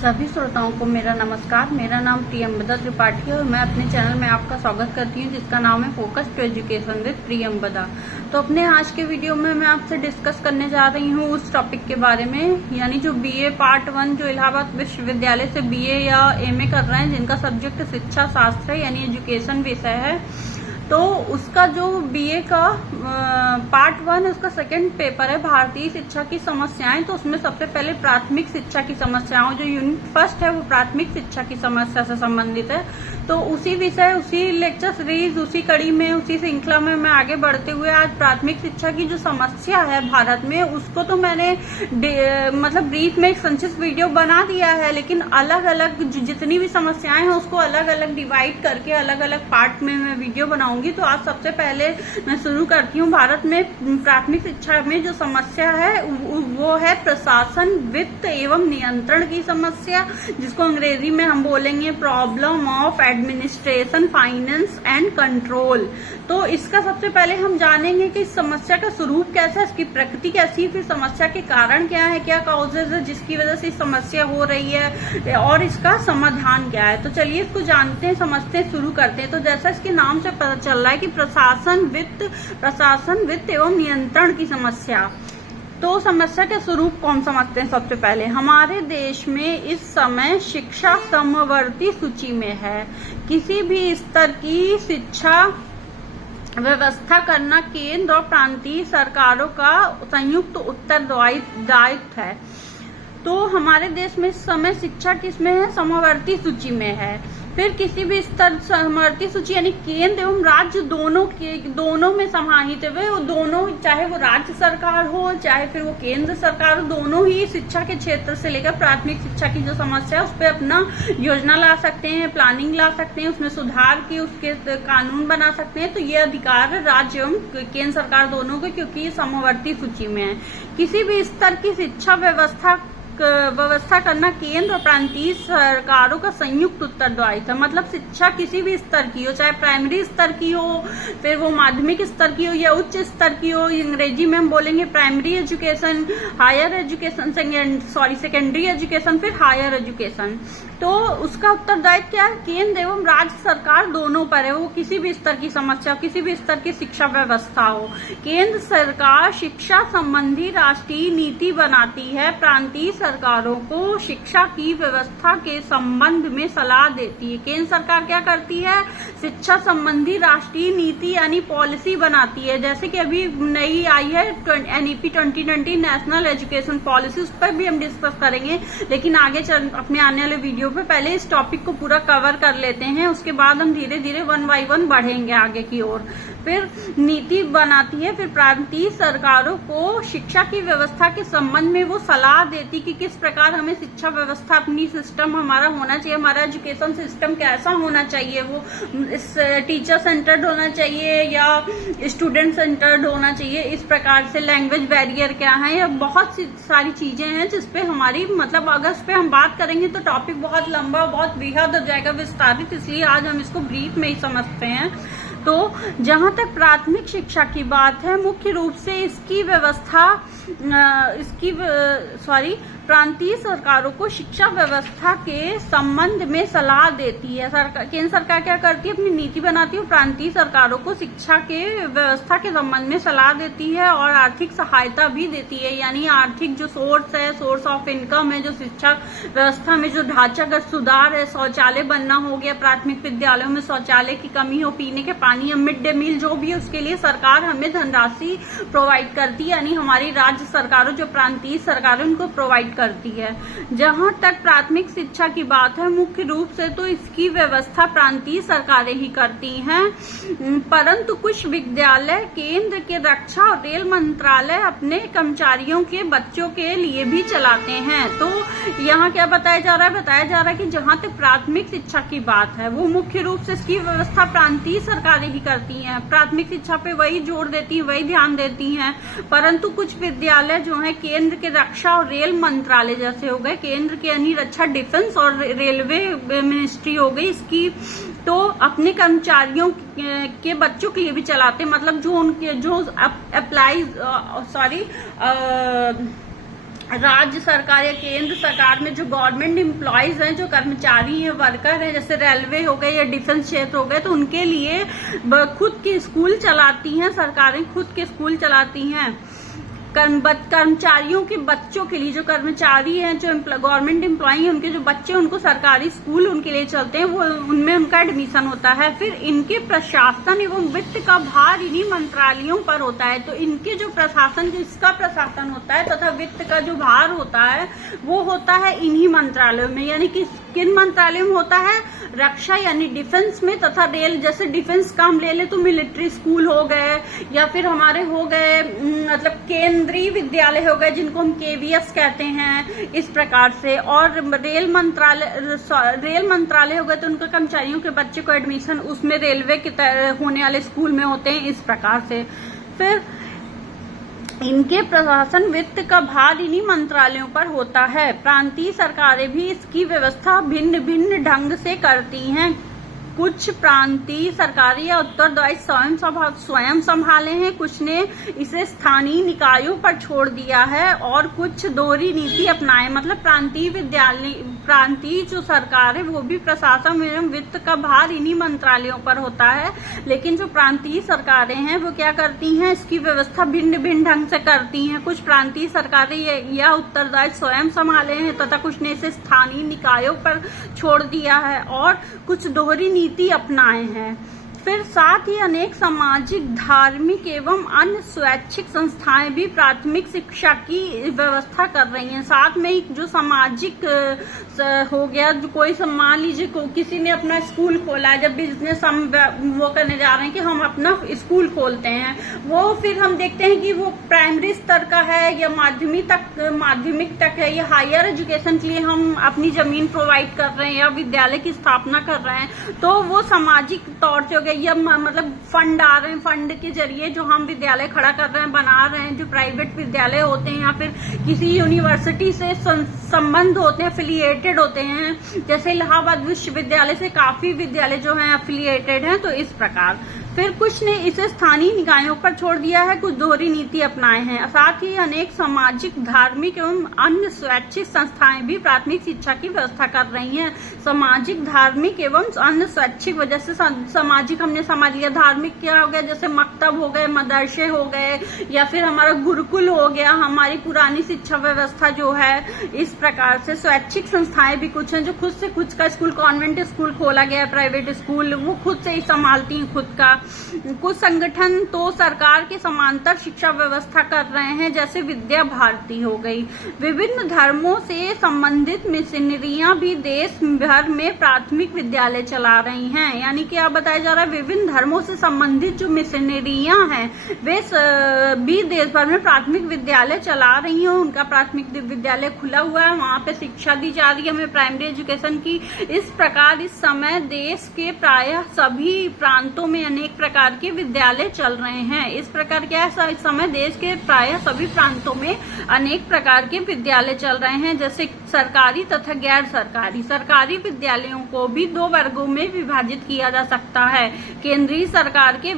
सभी श्रोताओं को मेरा नमस्कार। मेरा नाम प्रियंबदा त्रिपाठी है और मैं अपने चैनल में आपका स्वागत करती हूं जिसका नाम है focus to education with Priyambada. तो अपने आज के वीडियो में मैं आपसे डिस्कस करने जा रही हूं उस टॉपिक के बारे में, यानी जो बीए पार्ट 1 जो इलाहाबाद विश्वविद्यालय से बीए या एमए कर रहे हैं, जिनका सब्जेक्ट शिक्षा शास्त्र है यानी एजुकेशन विषय है। तो उसका जो बीए का पार्ट 1 उसका सेकंड पेपर है भारतीय शिक्षा की समस्याएं। तो उसमें सबसे पहले प्राथमिक शिक्षा की समस्याओं, जो यूनिट फर्स्ट है वो प्राथमिक शिक्षा की समस्या से संबंधित है। तो उसी विषय, उसी लेक्चर सीरीज, उसी कड़ी में, उसी श्रृंखला में मैं आगे बढ़ते हुए आज प्राथमिक शिक्षा की जो समस्या है भारत में, उसको तो मैंने मतलब ब्रीफ में एक संक्षिप्त वीडियो बना दिया है, लेकिन अलग अलग जितनी भी समस्याएं हैं उसको अलग अलग डिवाइड करके अलग अलग पार्ट में मैं वीडियो बनाऊंगी। तो आज सबसे पहले मैं शुरू करती हूँ। भारत में प्राथमिक शिक्षा में जो समस्या है वो है प्रशासन, वित्त एवं नियंत्रण की समस्या, जिसको अंग्रेजी में हम बोलेंगे problem of administration, finance and control. तो इसका सबसे पहले हम जानेंगे कि इस समस्या का स्वरूप कैसा है, इसकी प्रकृति कैसी, फिर समस्या के कारण क्या है, क्या कॉजेज है जिसकी वजह से समस्या हो रही है, और इसका समाधान क्या है। तो चलिए इसको जानते हैं, समझते हैं, शुरू करते हैं। तो जैसा इसके नाम से पता चल रहा है कि प्रशासन, वित्त एवं नियंत्रण की समस्या। तो समस्या के स्वरूप कौन समझते हैं? सबसे पहले हमारे देश में इस समय शिक्षा समवर्ती सूची में है। किसी भी स्तर की शिक्षा व्यवस्था करना केंद्र और प्रांतीय सरकारों का संयुक्त उत्तरदायित्व है। तो हमारे देश में इस समय शिक्षा किसमें है? समवर्ती सूची में है। फिर किसी भी स्तर समवर्ती सूची यानी केंद्र एवं राज्य दोनों में समाहित है। वो दोनों, चाहे वो राज्य सरकार हो चाहे फिर वो केंद्र सरकार हो, दोनों ही शिक्षा के क्षेत्र से लेकर प्राथमिक शिक्षा की जो समस्या है उस पर अपना योजना ला सकते हैं, प्लानिंग ला सकते हैं, उसमें सुधार की उसके कानून बना सकते हैं। तो ये अधिकार राज्य एवं केंद्र सरकार दोनों को, क्योंकि ये समवर्ती सूची में है। किसी भी स्तर की शिक्षा व्यवस्था करना केंद्र और प्रांतीय सरकारों का संयुक्त उत्तरदायित्व है। मतलब शिक्षा किसी भी स्तर की हो, चाहे प्राइमरी स्तर की हो, फिर वो माध्यमिक स्तर की हो या उच्च स्तर की हो, अंग्रेजी में हम बोलेंगे primary education, higher education, secondary education, फिर हायर एजुकेशन। तो उसका उत्तरदायित्व क्या है? केंद्र एवं राज्य सरकार दोनों पर है। वो किसी भी स्तर की समस्या, किसी भी स्तर की शिक्षा व्यवस्था हो, केंद्र सरकार शिक्षा संबंधी राष्ट्रीय नीति बनाती है, प्रांतीय सरकारों को शिक्षा की व्यवस्था के संबंध में सलाह देती है। केंद्र सरकार क्या करती है? शिक्षा संबंधी राष्ट्रीय नीति यानी पॉलिसी बनाती है। जैसे कि अभी नई आई है NEP 2020 नेशनल एजुकेशन पॉलिसी, उस पर भी हम डिस्कस करेंगे, लेकिन आगे अपने आने वाले वीडियो पे पहले इस टॉपिक को पूरा कवर कर लेते हैं। उसके बाद हम धीरे धीरे 1 बाय 1 बढ़ेंगे आगे की ओर। फिर नीति बनाती है, फिर प्रांतीय सरकारों को शिक्षा की व्यवस्था के संबंध में वो सलाह देती कि किस प्रकार हमें शिक्षा व्यवस्था, अपनी सिस्टम हमारा होना चाहिए, हमारा एजुकेशन सिस्टम कैसा होना चाहिए, वो टीचर सेंटर्ड होना चाहिए या स्टूडेंट सेंटर्ड होना चाहिए। इस प्रकार से लैंग्वेज बैरियर क्या है, या बहुत सी सारी चीजें हैं जिसपे हमारी, मतलब अगर इस पे हम बात करेंगे तो टॉपिक बहुत लंबा, बहुत वृहद हो जाएगा, विस्तारित, इसलिए आज हम इसको ब्रीफ में ही समझते हैं। तो जहां तक प्राथमिक शिक्षा की बात है, मुख्य रूप से इसकी व्यवस्था प्रांतीय सरकारों को शिक्षा व्यवस्था के संबंध में सलाह देती है। केंद्र सरकार क्या करती है? अपनी नीति बनाती है, प्रांतीय सरकारों को शिक्षा के व्यवस्था के संबंध में सलाह देती है और आर्थिक सहायता भी देती है। यानी आर्थिक जो सोर्स है, सोर्स ऑफ इनकम है, जो शिक्षा व्यवस्था में जो ढांचागत सुधार है, शौचालय बनना हो गया, प्राथमिक विद्यालयों में शौचालय की कमी हो, पीने के पानी या मिड डे मील जो भी है, उसके लिए सरकार हमें धनराशि प्रोवाइड करती है, यानी हमारी राज्य सरकारों, जो प्रांतीय सरकारें, उनको प्रोवाइड करती है। जहां तक प्राथमिक शिक्षा की बात है, मुख्य रूप से तो इसकी व्यवस्था प्रांतीय सरकारें ही करती हैं, परंतु कुछ विद्यालय केंद्र के रक्षा और रेल मंत्रालय अपने कर्मचारियों के बच्चों के लिए भी चलाते हैं। तो यहाँ क्या बताया जा रहा है? बताया जा रहा है कि जहां तक प्राथमिक शिक्षा की बात है, वो मुख्य रूप से इसकी व्यवस्था प्रांतीय सरकारें ही करती हैं। प्राथमिक शिक्षा पे वही जोर देती हैं, वही ध्यान देती हैं, परंतु कुछ विद्यालय जो है केंद्र के रक्षा और रेल मंत्रालय जैसे हो गए, केंद्र के यानी रक्षा, डिफेंस और रेलवे मिनिस्ट्री हो गई इसकी, तो अपने कर्मचारियों के बच्चों के लिए भी चलाते, मतलब जो उनके जो राज्य सरकार या केंद्र सरकार में जो गवर्नमेंट एम्प्लॉयज हैं, जो कर्मचारी हैं, वर्कर हैं, जैसे रेलवे हो गए या डिफेंस क्षेत्र हो गए, तो उनके लिए खुद के स्कूल चलाती हैं सरकारें, खुद के स्कूल चलाती हैं। कर्मचारियों के बच्चों के लिए, जो कर्मचारी हैं, जो गवर्नमेंट एम्प्लॉई हैं, उनके जो बच्चे, उनको सरकारी स्कूल उनके लिए चलते हैं, वो उनमें उनका एडमिशन होता है। फिर इनके प्रशासन एवं वित्त का भार इन्हीं मंत्रालयों पर होता है। तो इनके जो प्रशासन, जिसका प्रशासन होता है तथा वित्त का जो भार होता है वो होता है इन्हीं मंत्रालयों में। यानी कि किन मंत्रालयों में होता है? रक्षा यानी डिफेंस में, तथा रेल, जैसे डिफेंस का हम ले ले तो मिलिट्री स्कूल हो गए, या फिर हमारे हो गए मतलब केंद्रीय विद्यालय हो गए जिनको हम केवीएस कहते हैं, इस प्रकार से। और रेल मंत्रालय हो गए तो उनके कर्मचारियों के बच्चे को एडमिशन उसमें रेलवे के होने वाले स्कूल में होते हैं, इस प्रकार से। फिर इनके प्रशासन वित्त का भार इन्हीं मंत्रालयों पर होता है। प्रांतीय सरकारें भी इसकी व्यवस्था भिन्न भिन्न ढंग से करती हैं। कुछ प्रांतीय सरकारें या उत्तरदायी स्वयं संभाले हैं, कुछ ने इसे स्थानीय निकायों पर छोड़ दिया है, और कुछ दोहरी नीति अपनाए। मतलब प्रांतीय जो सरकार है वो भी प्रशासन एवं वित्त का भार इन्हीं मंत्रालयों पर होता है, लेकिन जो प्रांतीय सरकारें हैं वो क्या करती हैं? इसकी व्यवस्था भिन्न भिन्न ढंग से करती हैं। कुछ प्रांतीय सरकारें या उत्तरदायी स्वयं संभाले हैं तथा कुछ ने इसे स्थानीय निकायों पर छोड़ दिया है, और कुछ दोहरी नीति अपनाए हैं। फिर साथ ही अनेक सामाजिक, धार्मिक एवं अन्य स्वैच्छिक संस्थाएं भी प्राथमिक शिक्षा की व्यवस्था कर रही हैं। साथ में ही जो सामाजिक हो गया, जो कोई मान लीजिए किसी ने अपना स्कूल खोला है, जब बिजनेस हम वो करने जा रहे हैं कि हम अपना स्कूल खोलते हैं, वो फिर हम देखते हैं कि वो प्राइमरी स्तर का है या माध्यमिक तक है, या हायर एजुकेशन के लिए हम अपनी जमीन प्रोवाइड कर रहे हैं या विद्यालय की स्थापना कर रहे हैं, तो वो सामाजिक तौर से हो गया, या मतलब फंड आ रहे हैं, फंड के जरिए जो हम विद्यालय खड़ा कर रहे हैं, बना रहे हैं, जो प्राइवेट विद्यालय होते हैं या फिर किसी यूनिवर्सिटी से संबंध होते हैं, एफिलिएटेड होते हैं, जैसे इलाहाबाद विश्वविद्यालय से काफी विद्यालय जो हैं एफिलिएटेड हैं, तो इस प्रकार। फिर कुछ ने इसे स्थानीय निकायों पर छोड़ दिया है, कुछ दोहरी नीति अपनाए हैं। साथ ही अनेक सामाजिक, धार्मिक एवं अन्य स्वैच्छिक संस्थाएं भी प्राथमिक शिक्षा की व्यवस्था कर रही हैं। सामाजिक, धार्मिक एवं अन्य स्वैच्छिक वजह से, सामाजिक हमने समझ लिया, धार्मिक क्या हो गया, जैसे मकतब हो गए, मदरसे हो गए, या फिर हमारा गुरुकुल हो गया, हमारी पुरानी शिक्षा व्यवस्था जो है, इस प्रकार से। स्वैच्छिक संस्थाएं भी कुछ हैं जो खुद से खुद का स्कूल, कॉन्वेंट स्कूल खोला गया है, प्राइवेट स्कूल, वो खुद से ही संभालती हैं खुद का। कुछ संगठन तो सरकार के समांतर शिक्षा व्यवस्था कर रहे हैं, जैसे विद्या भारती हो गई। विभिन्न धर्मों से संबंधित मिशनरियां भी देश भर में प्राथमिक विद्यालय चला रही हैं। यानी कि आप बताया जा रहा है विभिन्न धर्मों से संबंधित जो मिशनरियां हैं वे भी देश भर में प्राथमिक विद्यालय चला रही हैं। उनका प्राथमिक विद्यालय खुला हुआ है, वहां पे शिक्षा दी जा रही है हमें प्राइमरी एजुकेशन की। इस प्रकार इस समय देश के प्रायः सभी प्रांतों में अनेक प्रकार के विद्यालय चल रहे हैं। इस प्रकार क्या है, इस समय देश के प्रायः सभी प्रांतों में अनेक प्रकार के विद्यालय चल रहे हैं, जैसे सरकारी तथा गैर सरकारी। सरकारी विद्यालयों को भी दो वर्गों में विभाजित किया जा सकता है। केंद्रीय सरकार के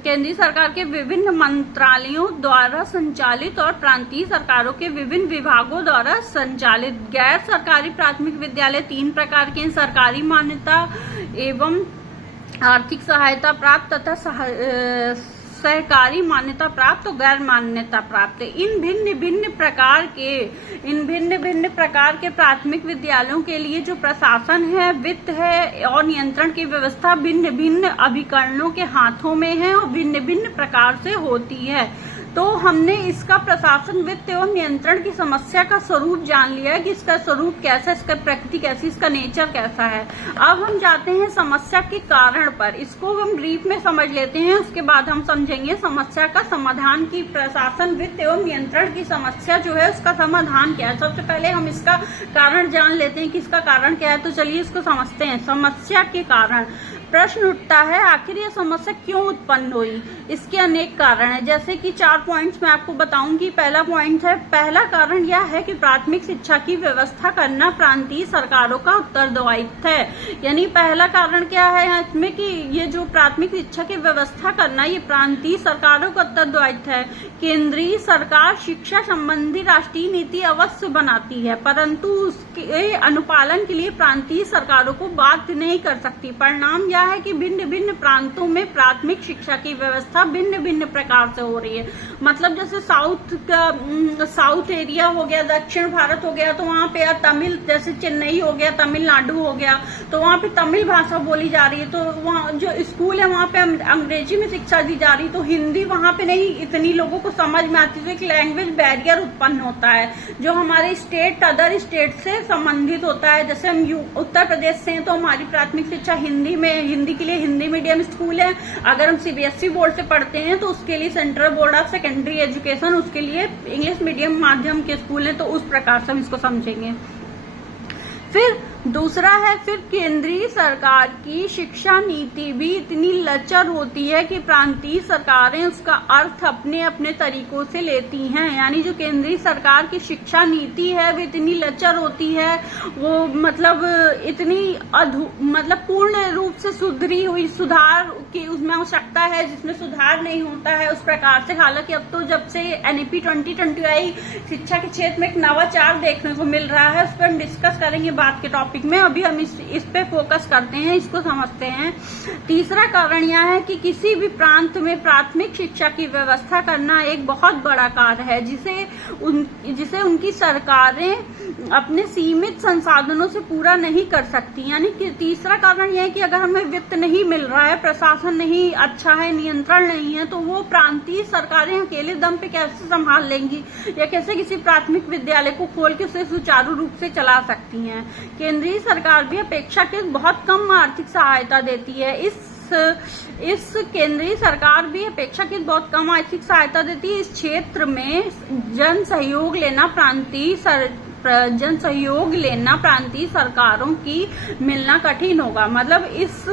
केंद्रीय सरकार के विभिन्न मंत्रालयों द्वारा संचालित और प्रांतीय सरकारों के विभिन्न विभागों द्वारा संचालित। गैर सरकारी प्राथमिक विद्यालय 3 प्रकार के हैं: सरकारी मान्यता एवं आर्थिक सहायता प्राप्त तथा सहकारी मान्यता प्राप्त और गैर मान्यता प्राप्त। इन भिन्न भिन्न प्रकार के प्राथमिक विद्यालयों के लिए जो प्रशासन है, वित्त है और नियंत्रण की व्यवस्था भिन्न भिन्न अभिकरणों के हाथों में है और भिन्न भिन्न प्रकार से होती है। तो हमने इसका प्रशासन, वित्त एवं नियंत्रण की समस्या का स्वरूप जान लिया है कि इसका स्वरूप कैसा, इसका प्रकृति कैसी, इसका नेचर कैसा है। अब हम जाते हैं समस्या के कारण पर। इसको हम ब्रीफ में समझ लेते हैं, उसके बाद हम समझेंगे समस्या का समाधान की। प्रशासन, वित्त एवं नियंत्रण की समस्या जो है उसका समाधान क्या है। सबसे पहले हम इसका कारण जान लेते हैं कि इसका कारण क्या है। तो चलिए इसको समझते हैं। समस्या के कारण। प्रश्न उठता है आखिर यह समस्या क्यों उत्पन्न हुई। इसके अनेक कारण हैं, जैसे कि 4 पॉइंट्स मैं आपको बताऊंगी। पहला पॉइंट है, पहला कारण यह है कि प्राथमिक शिक्षा की व्यवस्था करना प्रांतीय सरकारों का उत्तरदायित्व है। यानी पहला कारण क्या है इसमें कि ये जो प्राथमिक शिक्षा की व्यवस्था करना ये प्रांतीय सरकारों का उत्तरदायित्व है। केंद्रीय सरकार शिक्षा संबंधी राष्ट्रीय नीति अवश्य बनाती है, परंतु उसके अनुपालन के लिए प्रांतीय सरकारों को बाध्य नहीं कर सकती। परिणाम यह है कि भिन्न भिन्न प्रांतों में प्राथमिक शिक्षा की व्यवस्था भिन्न भिन्न प्रकार से हो रही है। मतलब जैसे साउथ एरिया हो गया, दक्षिण भारत हो गया, तो वहाँ पे तमिल, जैसे चेन्नई हो गया, तमिलनाडु हो गया, तो वहाँ पे तमिल भाषा बोली जा रही है। तो वहाँ जो स्कूल है वहाँ पे अंग्रेजी में शिक्षा दी जा रही, तो हिंदी वहाँ पे नहीं इतनी लोगों को समझ में आती। तो एक लैंग्वेज बैरियर उत्पन्न होता है जो हमारे स्टेट अदर स्टेट से संबंधित होता है। जैसे हम उत्तर प्रदेश से हैं तो हमारी प्राथमिक शिक्षा हिंदी में, हिंदी के लिए हिंदी मीडियम स्कूल है। अगर हम सीबीएसई बोर्ड से पढ़ते हैं तो उसके लिए central board of secondary education, उसके लिए इंग्लिश मीडियम माध्यम के स्कूल है। तो उस प्रकार से हम इसको समझेंगे। फिर दूसरा है, फिर केंद्रीय सरकार की शिक्षा नीति भी इतनी लचर होती है कि प्रांतीय सरकारें उसका अर्थ अपने अपने तरीकों से लेती हैं। यानी जो केंद्रीय सरकार की शिक्षा नीति है वो इतनी लचर होती है, वो मतलब इतनी मतलब पूर्ण रूप से सुधरी हुई, सुधार की उसमें आवश्यकता है जिसमें सुधार नहीं होता है उस प्रकार से। हालांकि अब तो जब से एनईपी 2020 आई, शिक्षा के क्षेत्र में एक नवाचार देखने को मिल रहा है, उस पर हम डिस्कस करेंगे बात के टॉपिक में। अभी हम इस पे फोकस करते हैं, इसको समझते हैं। तीसरा कारण यह है कि किसी भी प्रांत में प्राथमिक शिक्षा की व्यवस्था करना एक बहुत बड़ा कार्य है जिसे उनकी सरकारें अपने सीमित संसाधनों से पूरा नहीं कर सकती। यानी कि तीसरा कारण यह है कि अगर हमें वित्त नहीं मिल रहा है, प्रशासन नहीं अच्छा है, नियंत्रण नहीं है, तो वो प्रांतीय सरकारें अकेले दम पे कैसे संभाल लेंगी या कैसे किसी प्राथमिक विद्यालय को खोल के उसे सुचारू रूप से चला सकती हैं। केंद्रीय सरकार भी अपेक्षाकृत बहुत कम आर्थिक सहायता देती है। इस केंद्रीय सरकार भी अपेक्षाकृत बहुत कम आर्थिक सहायता देती है। इस क्षेत्र में जन सहयोग लेना प्रांतीय सरकारों की मिलना कठिन होगा। मतलब इस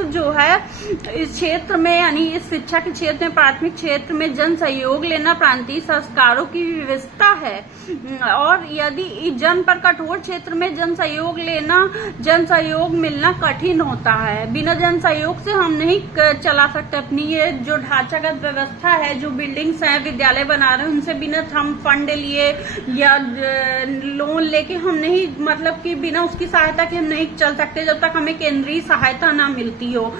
क्षेत्र में, यानी इस शिक्षा के क्षेत्र में, प्राथमिक क्षेत्र में जन सहयोग लेना प्रांतीय सरकारों की व्यवस्था है। और यदि जन पर कठोर क्षेत्र में जन सहयोग मिलना कठिन होता है। बिना जन सहयोग से हम नहीं चला सकते अपनी ये जो ढांचागत व्यवस्था है, जो बिल्डिंग्स हैं, विद्यालय बना रहे हैं, उनसे बिना हम फंड लिए या लोन लेके हम नहीं, मतलब कि बिना उसकी सहायता के हम नहीं चल सकते जब तक हमें केंद्रीय सहायता ना मिलती हो।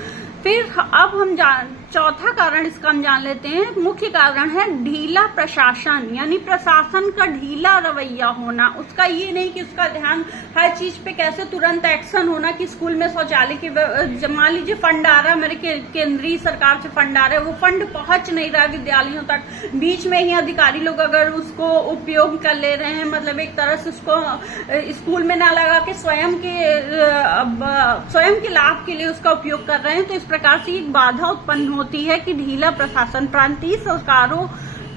फिर अब हम चौथा कारण इसका हम जान लेते हैं। मुख्य कारण है ढीला प्रशासन, यानी प्रशासन का ढीला रवैया होना। उसका ये नहीं कि उसका ध्यान हर चीज पे कैसे तुरंत एक्शन होना कि स्कूल में शौचालय की, मान लीजिए फंड आ रहा है, मेरे केंद्रीय सरकार से फंड आ रहा है, वो फंड पहुंच नहीं रहा विद्यालयों तक, बीच में ही अधिकारी लोग अगर उसको उपयोग कर ले रहे हैं, मतलब एक तरह से उसको स्कूल में ना लगा के स्वयं के लाभ के लिए उसका उपयोग कर रहे हैं, तो इस प्रकार से एक बाधा उत्पन्न होती है कि ढीला प्रशासन। प्रांतीय सरकारों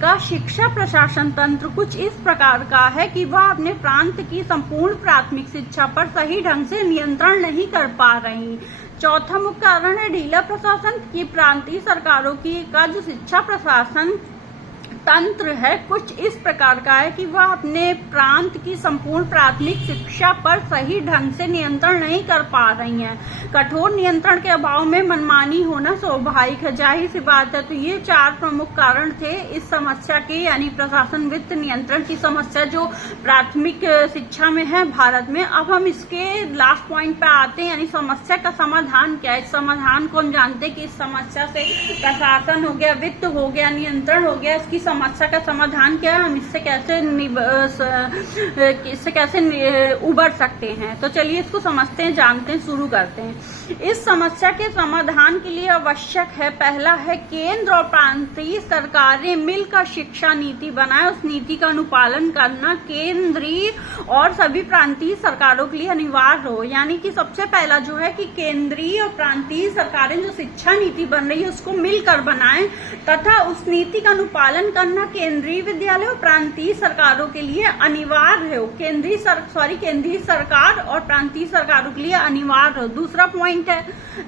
का शिक्षा प्रशासन तंत्र कुछ इस प्रकार का है कि वह अपने प्रांत की संपूर्ण प्राथमिक शिक्षा पर सही ढंग से नियंत्रण नहीं कर पा रही। चौथा मुख्य कारण है ढीला प्रशासन की प्रांतीय सरकारों का जो शिक्षा प्रशासन तंत्र है कुछ इस प्रकार का है कि वह अपने प्रांत की संपूर्ण प्राथमिक शिक्षा पर सही ढंग से नियंत्रण नहीं कर पा रही हैं। कठोर नियंत्रण के अभाव में मनमानी होना स्वाभाविक है, जाहिर सी बात है। तो ये 4 प्रमुख कारण थे इस समस्या के, यानी प्रशासन वित्त नियंत्रण की समस्या जो प्राथमिक शिक्षा में है भारत में। अब हम इसके लास्ट पॉइंट पे आते हैं, यानी समस्या का समाधान क्या है। इस समाधान को हम जानते हैं कि इस समस्या से प्रशासन हो गया, वित्त हो गया, नियंत्रण हो गया, इसकी समस्या का समाधान क्या है, हम इससे कैसे उबर सकते हैं। तो चलिए इसको समझते हैं, जानते हैं, शुरू करते हैं। इस समस्या के समाधान के लिए आवश्यक है, पहला है केंद्र और प्रांतीय सरकारें मिलकर शिक्षा नीति बनाए, उस नीति का अनुपालन करना केंद्रीय और सभी प्रांतीय सरकारों के लिए अनिवार्य हो। यानी कि सबसे पहला जो है कि केंद्रीय और प्रांतीय सरकारें जो शिक्षा नीति बन रही है उसको मिलकर बनाएं तथा उस नीति का अनुपालन करना केंद्रीय विद्यालय और प्रांतीय सरकारों के लिए अनिवार्य हो। केंद्रीय सरकार और प्रांतीय सरकारों के लिए अनिवार्य हो। दूसरा पॉइंट है,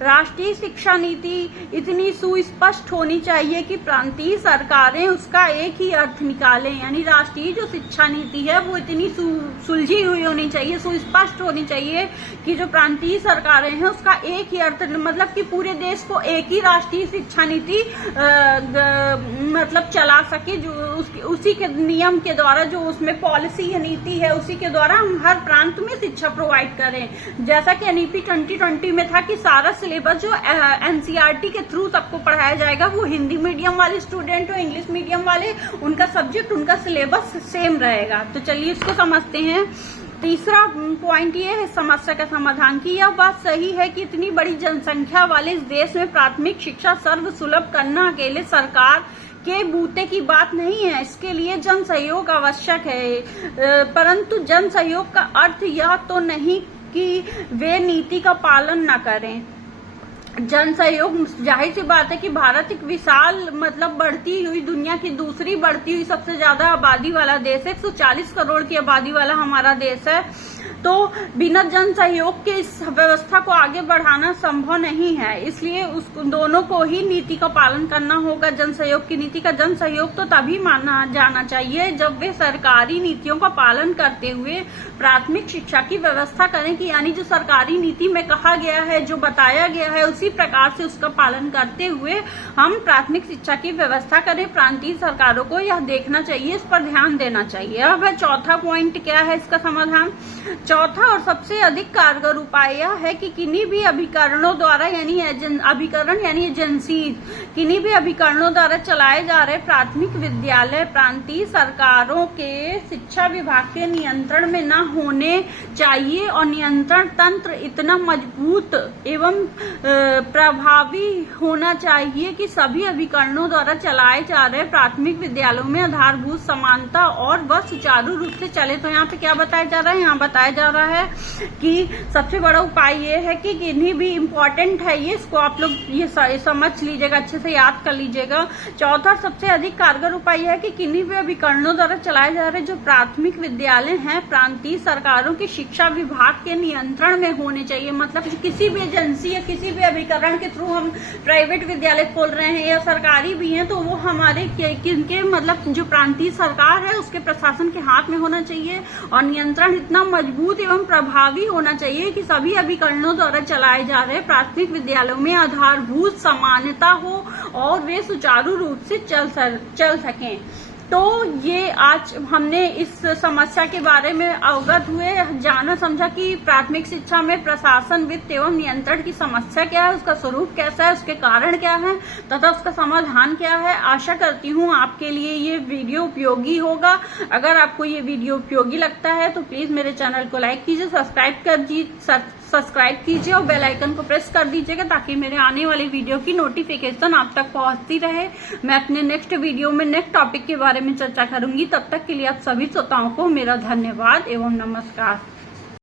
राष्ट्रीय शिक्षा नीति इतनी सुस्पष्ट होनी चाहिए कि प्रांतीय सरकारें उसका एक ही अर्थ निकालें। यानी राष्ट्रीय जो शिक्षा नीति है वो इतनी सुलझी हुई होनी चाहिए, सुस्पष्ट होनी चाहिए कि जो प्रांतीय सरकारें हैं उसका एक ही अर्थ, मतलब कि पूरे देश को एक ही राष्ट्रीय शिक्षा नीति मतलब चला सके, जो उसी के नियम के द्वारा, जो उसमें पॉलिसी या नीति है उसी के द्वारा हम हर प्रांत में शिक्षा प्रोवाइड करें। जैसा कि एनईपी 2020 में था कि सारा सिलेबस जो एनसीईआरटी के थ्रू सबको पढ़ाया जाएगा, वो हिंदी मीडियम वाले स्टूडेंट हो, इंग्लिश मीडियम वाले, उनका सब्जेक्ट, उनका सिलेबस सेम रहेगा। तो चलिए इसको समझते हैं। तीसरा पॉइंट ये है समस्या का समाधान की यह बात सही है कि इतनी बड़ी जनसंख्या वाले इस देश में प्राथमिक शिक्षा सर्वसुलभ करना अकेले सरकार के बूते की बात नहीं है। इसके लिए जन सहयोग आवश्यक है, परंतु जन सहयोग का अर्थ यह तो नहीं कि वे नीति का पालन न करें। जन सहयोग, जाहिर सी बात है कि भारत एक विशाल, मतलब बढ़ती हुई, दुनिया की दूसरी बढ़ती हुई सबसे ज्यादा आबादी वाला देश है। 140 करोड़ की आबादी वाला हमारा देश है। तो बिना जन सहयोग के इस व्यवस्था को आगे बढ़ाना संभव नहीं है। इसलिए उस दोनों को ही नीति का पालन करना होगा। जन सहयोग की नीति का जन सहयोग तो तभी माना जाना चाहिए जब वे सरकारी नीतियों का पालन करते हुए प्राथमिक शिक्षा की व्यवस्था करें, कि यानी जो सरकारी नीति में कहा गया है, जो बताया गया है, उसी प्रकार से उसका पालन करते हुए हम प्राथमिक शिक्षा की व्यवस्था करें। प्रांतीय सरकारों को यह देखना चाहिए, इस पर ध्यान देना चाहिए। अब चौथा पॉइंट क्या है इसका समाधान। चौथा और सबसे अधिक कारगर उपाय यह है कि किन्हीं भी अभिकरणों द्वारा, यानी अभिकरण यानी एजेंसी, किन्हीं भी अभिकरणों द्वारा चलाए जा रहे प्राथमिक विद्यालय प्रांतीय सरकारों के शिक्षा विभाग के नियंत्रण में न होने चाहिए, और नियंत्रण तंत्र इतना मजबूत एवं प्रभावी होना चाहिए कि सभी अभिकरणों द्वारा चलाए जा रहे प्राथमिक विद्यालयों में आधारभूत समानता और वह सुचारू रूप से चले। तो यहाँ पे क्या बताया जा रहा है, यहाँ बताया जा रहा है कि सबसे बड़ा उपाय ये है कि किन्हीं भी इम्पोर्टेंट है ये, इसको आप लोग ये समझ लीजिएगा, अच्छे से याद कर लीजिएगा। चौथा सबसे अधिक कारगर उपाय यह है कि किन्हीं भी अभिकरणों द्वारा चलाए जा रहे जो प्राथमिक विद्यालय हैं प्रांतीय सरकारों के शिक्षा विभाग के नियंत्रण में होने चाहिए। मतलब किसी भी एजेंसी या किसी भी अभिकरण के थ्रू हम प्राइवेट विद्यालय खोल रहे हैं या सरकारी भी हैं, तो वो हमारे किनके, मतलब जो प्रांतीय सरकार है उसके प्रशासन के हाथ में होना चाहिए, और नियंत्रण इतना मजबूत एवं प्रभावी होना चाहिए कि सभी अभिकरणों द्वारा चलाए जा रहे प्राथमिक विद्यालयों में आधारभूत समानता हो और वे सुचारू रूप से चल सकें। तो ये आज हमने इस समस्या के बारे में अवगत हुए, जाना समझा कि प्राथमिक शिक्षा में प्रशासन, वित्त एवं नियंत्रण की समस्या क्या है, उसका स्वरूप कैसा है, उसके कारण क्या है तथा उसका समाधान क्या है। आशा करती हूँ आपके लिए ये वीडियो उपयोगी होगा। अगर आपको ये वीडियो उपयोगी लगता है तो प्लीज मेरे चैनल को लाइक कीजिए, सब्सक्राइब कीजिए और बेल आइकन को प्रेस कर दीजिएगा, ताकि मेरे आने वाली वीडियो की नोटिफिकेशन आप तक पहुंचती रहे। मैं अपने नेक्स्ट वीडियो में नेक्स्ट टॉपिक के बारे में चर्चा करूंगी। तब तक के लिए आप सभी श्रोताओं को मेरा धन्यवाद एवं नमस्कार।